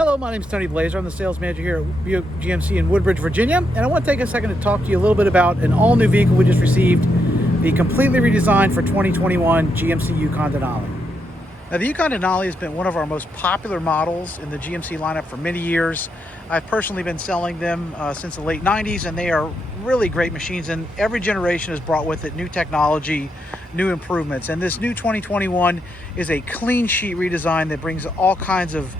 Hello, my name is Tony Blazer. I'm the sales manager here at Buick GMC in Woodbridge, Virginia. And I want to take a second to talk to you a little bit about an all-new vehicle we just received, the completely redesigned for 2021 GMC Yukon Denali. Now, the Yukon Denali has been one of our most popular models in the GMC lineup for many years. I've personally been selling them since the late 90s, and they are really great machines, and every generation has brought with it new technology, new improvements. And this new 2021 is a clean sheet redesign that brings all kinds of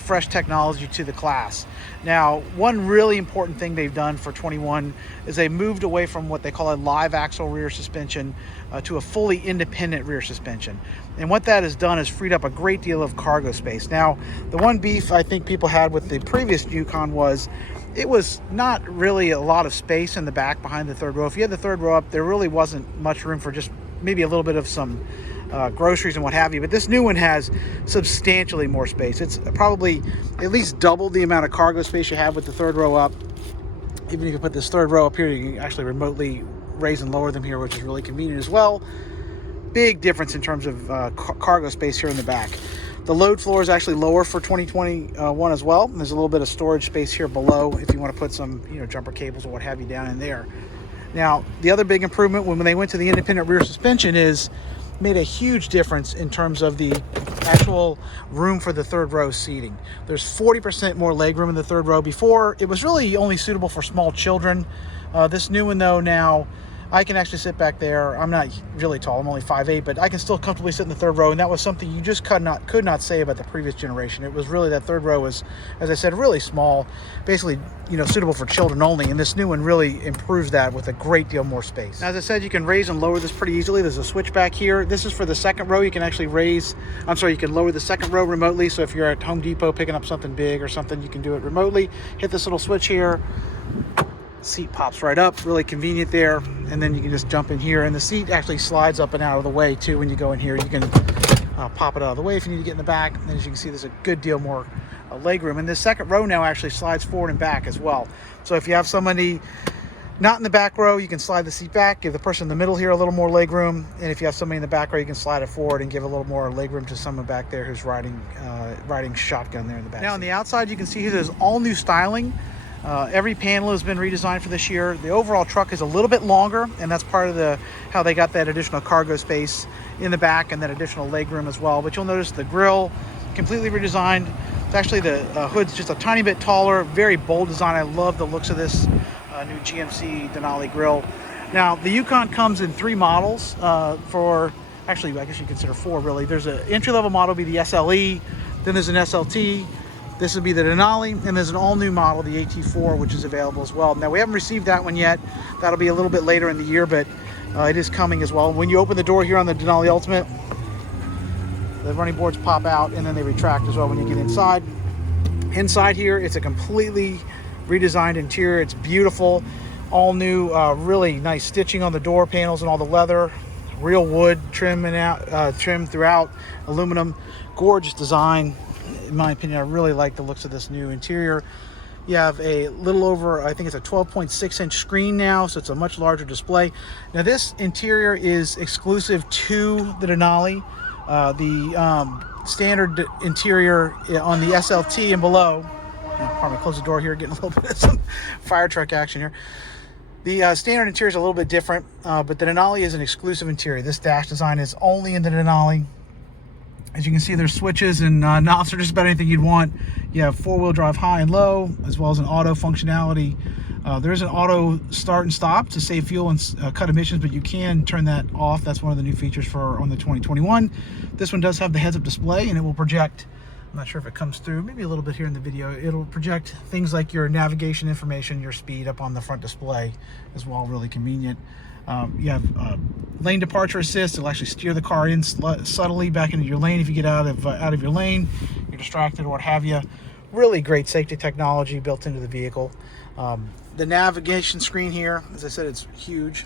fresh technology to the class. Now, one really important thing they've done for 21 is they moved away from what they call a live axle rear suspension to a fully independent rear suspension. And what that has done is freed up a great deal of cargo space. Now, the one beef I think people had with the previous Yukon was it was not really a lot of space in the back behind the third row. If you had the third row up, there really wasn't much room for just maybe a little bit of some groceries and what have you. But this new one has substantially more space. It's probably at least double the amount of cargo space you have with the third row up. Even if you put this third row up here, you can actually remotely raise and lower them here, which is really convenient as well. Big difference in terms of cargo space here in the back. The load floor is actually lower for 2021 as well. There's a little bit of storage space here below if you want to put some, jumper cables or what have you down in there. Now, the other big improvement when they went to the independent rear suspension is made a huge difference in terms of the actual room for the third row seating. There's 40% more legroom in the third row. Before, it was really only suitable for small children. This new one though, now I can actually sit back there. I'm not really tall, I'm only 5'8", but I can still comfortably sit in the third row, and that was something you just could not say about the previous generation. It was really, that third row was, as I said, really small, basically, suitable for children only, and this new one really improves that with a great deal more space. Now, as I said, you can raise and lower this pretty easily. There's a switch back here. This is for the second row. You can actually you can lower the second row remotely, so if you're at Home Depot picking up something big or something, you can do it remotely. Hit this little switch here. Seat pops right up, really convenient there, and then you can just jump in here, and the seat actually slides up and out of the way too. When you go in here, you can pop it out of the way if you need to get in the back, and as you can see, there's a good deal more leg room, and this second row now actually slides forward and back as well. So if you have somebody not in the back row, you can slide the seat back, give the person in the middle here a little more leg room, and if you have somebody in the back row, you can slide it forward and give a little more leg room to someone back there who's riding shotgun there in the back. Now on the outside, you can see here there's all new styling. Every panel has been redesigned for this year. The overall truck is a little bit longer, and that's part of how they got that additional cargo space in the back and that additional leg room as well. But you'll notice the grille completely redesigned. It's actually, the hood's just a tiny bit taller, very bold design. I love the looks of this new GMC Denali grille. Now, the Yukon comes in 3 models actually, I guess you consider 4 really. There's an entry-level model, be the SLE, then there's an SLT, this would be the Denali, and there's an all-new model, the AT4, which is available as well. Now, we haven't received that one yet. That'll be a little bit later in the year, but it is coming as well. When you open the door here on the Denali Ultimate, the running boards pop out, and then they retract as well when you get inside. Inside here, it's a completely redesigned interior. It's beautiful. All new, really nice stitching on the door panels and all the leather. Real wood trim throughout, aluminum. Gorgeous design. In my opinion, I really like the looks of this new interior. You have a little over, I think it's a 12.6-inch screen now, so it's a much larger display. Now, this interior is exclusive to the Denali. The standard interior on the SLT and below, pardon me, close the door here, getting a little bit of some fire truck action here. The standard interior is a little bit different, but the Denali is an exclusive interior. This dash design is only in the Denali. As you can see, there's switches and knobs for just about anything you'd want. You have 4-wheel drive high and low, as well as an auto functionality. There is an auto start and stop to save fuel and cut emissions, but you can turn that off. That's one of the new features on the 2021. This one does have the heads-up display, and it will project, I'm not sure if it comes through, maybe a little bit here in the video. It'll project things like your navigation information, your speed up on the front display as well, really convenient. You have lane departure assist. It'll actually steer the car in subtly back into your lane if you get out of your lane, you're distracted or what have you. Really great safety technology built into the vehicle. The navigation screen here, as I said, it's huge.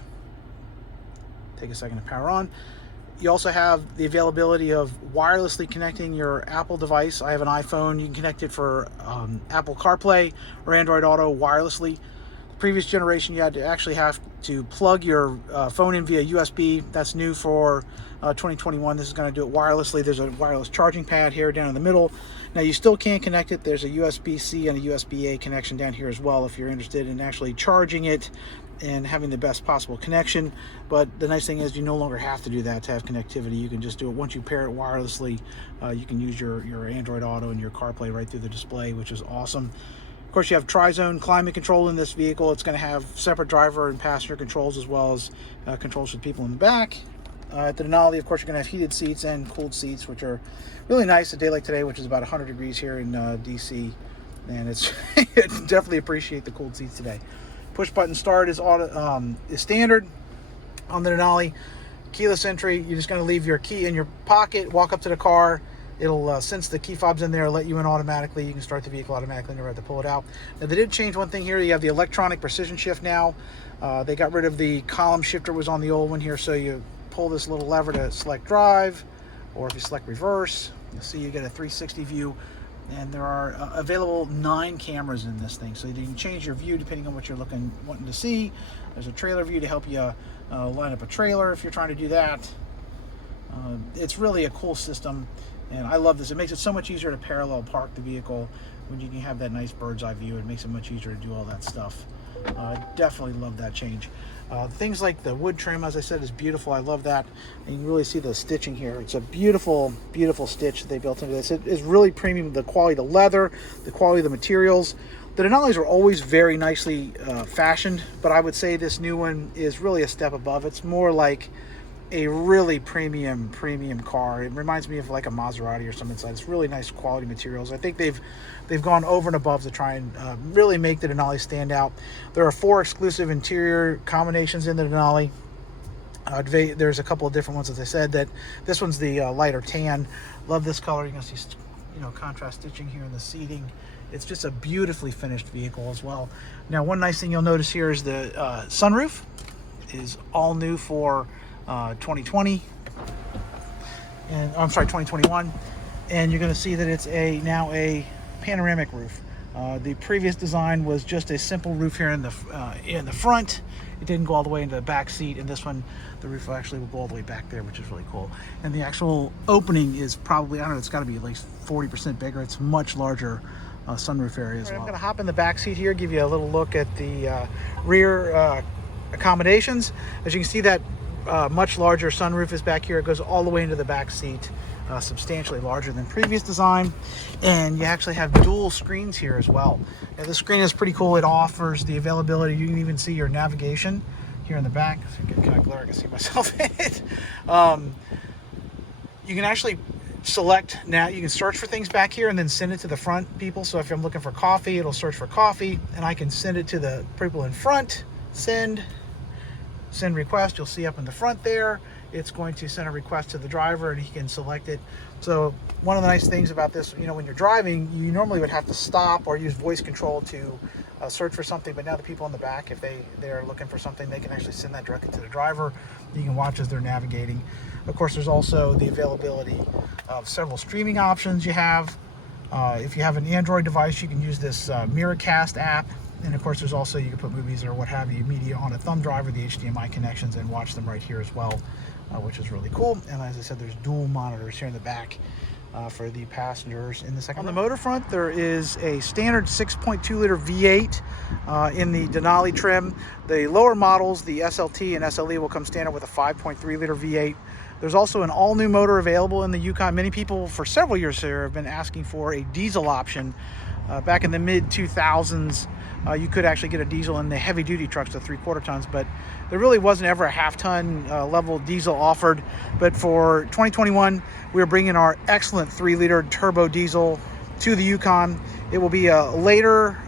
Take a second to power on. You also have the availability of wirelessly connecting your Apple device. I have an iPhone. You can connect it for Apple CarPlay or Android Auto wirelessly. Previous generation, you had to actually have to plug your phone in via USB. That's new for 2021. This is going to do it wirelessly. There's a wireless charging pad here down in the middle. Now you still can connect it. There's a USB-C and a USB-A connection down here as well if you're interested in actually charging it and having the best possible connection. But the nice thing is you no longer have to do that to have connectivity. You can just do it once you pair it wirelessly. You can use your Android Auto and your CarPlay right through the display, which is awesome. Of course, you have tri-zone climate control in this vehicle. It's going to have separate driver and passenger controls, as well as controls for people in the back. At the Denali, of course, you're going to have heated seats and cooled seats, which are really nice a day like today, which is about 100 degrees here in DC. And it's definitely appreciate the cooled seats today. Push button start is standard on the Denali. Keyless entry, you're just going to leave your key in your pocket, walk up to the car. It'll, since the key fob's in there, let you in automatically. You can start the vehicle automatically, never have to pull it out. Now, they did change one thing here. You have the electronic precision shift now. They got rid of the column shifter was on the old one here, so you pull this little lever to select drive, or if you select reverse, you'll see you get a 360 view. And there are available 9 cameras in this thing, so you can change your view depending on what you're wanting to see. There's a trailer view to help you line up a trailer if you're trying to do that. It's really a cool system, and I love this. It makes it so much easier to parallel park the vehicle when you can have that nice bird's eye view. It makes it much easier to do all that stuff. Definitely love that change. Things like the wood trim, as I said, is beautiful. I love that. And you can really see the stitching here. It's a beautiful, beautiful stitch that they built into this. It is really premium. The quality of the leather, the quality of the materials. The Denalis are always very nicely fashioned, but I would say this new one is really a step above. It's more like a really premium car. It reminds me of like a Maserati or something inside. It's really nice quality materials. I think they've gone over and above to try and really make the Denali stand out. There are 4 exclusive interior combinations in the Denali. There's a couple of different ones, as I said. That this one's the lighter tan. Love this color. You can see, contrast stitching here in the seating. It's just a beautifully finished vehicle as well. Now, one nice thing you'll notice here is the sunroof is all new for 2020, and I'm sorry, 2021, and you're going to see that it's now a panoramic roof. The previous design was just a simple roof here in the front. It didn't go all the way into the back seat, and this one, the roof actually will go all the way back there, which is really cool. And the actual opening is probably, I don't know, it's got to be at least 40% bigger. It's much larger sunroof area as well. I'm going to hop in the back seat here, give you a little look at the rear accommodations. As you can see, that much larger sunroof is back here. It goes all the way into the back seat, substantially larger than previous design. And you actually have dual screens here as well. Now, the screen is pretty cool. It offers the availability. You can even see your navigation here in the back. So you get kind of glare, I can see myself in it. You can actually select, now you can search for things back here and then send it to the front people. So if I'm looking for coffee, it'll search for coffee, and I can send it to the people in front. Send request. You'll see up in the front there, it's going to send a request to the driver, and he can select it. So one of the nice things about this, when you're driving, you normally would have to stop or use voice control to search for something, but now the people in the back, if they're looking for something, they can actually send that directly to the driver. You can watch as they're navigating. Of course, there's also the availability of several streaming options you have. If you have an Android device, you can use this Miracast app. And of course, there's also, you can put movies or what have you, media on a thumb drive or the HDMI connections and watch them right here as well, which is really cool. And as I said, there's dual monitors here in the back for the passengers in the second row. On the motor front, there is a standard 6.2 liter V8 in the Denali trim. The lower models, the SLT and SLE, will come standard with a 5.3 liter V8. There's also an all-new motor available in the Yukon. Many people for several years here have been asking for a diesel option. Back in the mid-2000s, you could actually get a diesel in the heavy-duty trucks to 3/4 tons, but there really wasn't ever a half-ton level diesel offered. But for 2021, we're bringing our excellent 3-liter turbo diesel to the Yukon. It will be a later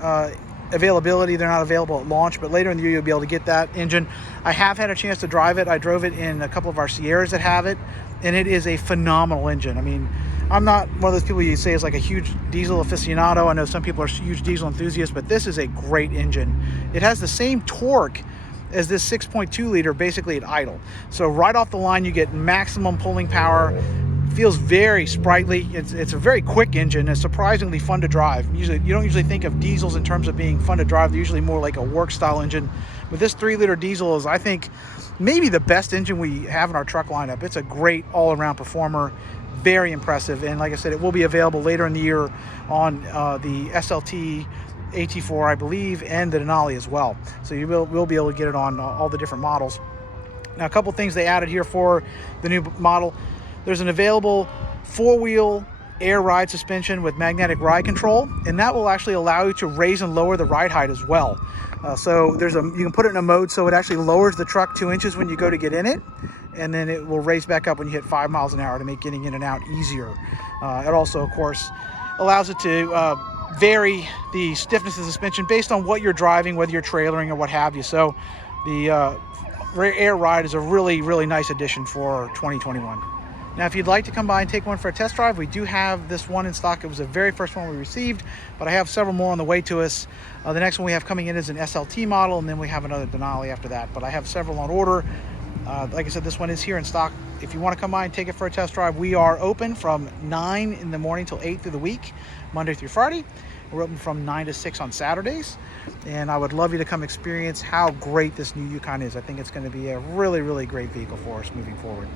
availability. They're not available at launch, but later in the year you'll be able to get that engine. I have had a chance to drive it. I drove it in a couple of our Sierras that have it, and it is a phenomenal engine. I mean, I'm not one of those people you say is like a huge diesel aficionado. I know some people are huge diesel enthusiasts, but this is a great engine. It has the same torque as this 6.2 liter basically at idle. So right off the line, you get maximum pulling power. Feels very sprightly. It's a very quick engine. It's surprisingly fun to drive. You don't usually think of diesels in terms of being fun to drive. They're usually more like a work style engine. But this 3-liter diesel is, I think, maybe the best engine we have in our truck lineup. It's a great all-around performer. very impressive. And like I said, it will be available later in the year on the SLT, AT4, I believe, and the Denali as well. So you will be able to get it on all the different models. Now, a couple things they added here for the new model. There's an available 4-wheel air ride suspension with magnetic ride control, and that will actually allow you to raise and lower the ride height as well. So you can put it in a mode so it actually lowers the truck 2 inches when you go to get in it, and then it will raise back up when you hit 5 miles an hour to make getting in and out easier. It also, of course, allows it to vary the stiffness of the suspension based on what you're driving, whether you're trailering or what have you. So the air ride is a really, really nice addition for 2021. Now, if you'd like to come by and take one for a test drive, we do have this one in stock. It was the very first one we received, but I have several more on the way to us. The next one we have coming in is an SLT model, and then we have another Denali after that. But I have several on order. Like I said, this one is here in stock. If you want to come by and take it for a test drive, we are open from 9 in the morning till 8 through the week, Monday through Friday. We're open from 9 to 6 on Saturdays. And I would love you to come experience how great this new Yukon is. I think it's going to be a really, really great vehicle for us moving forward.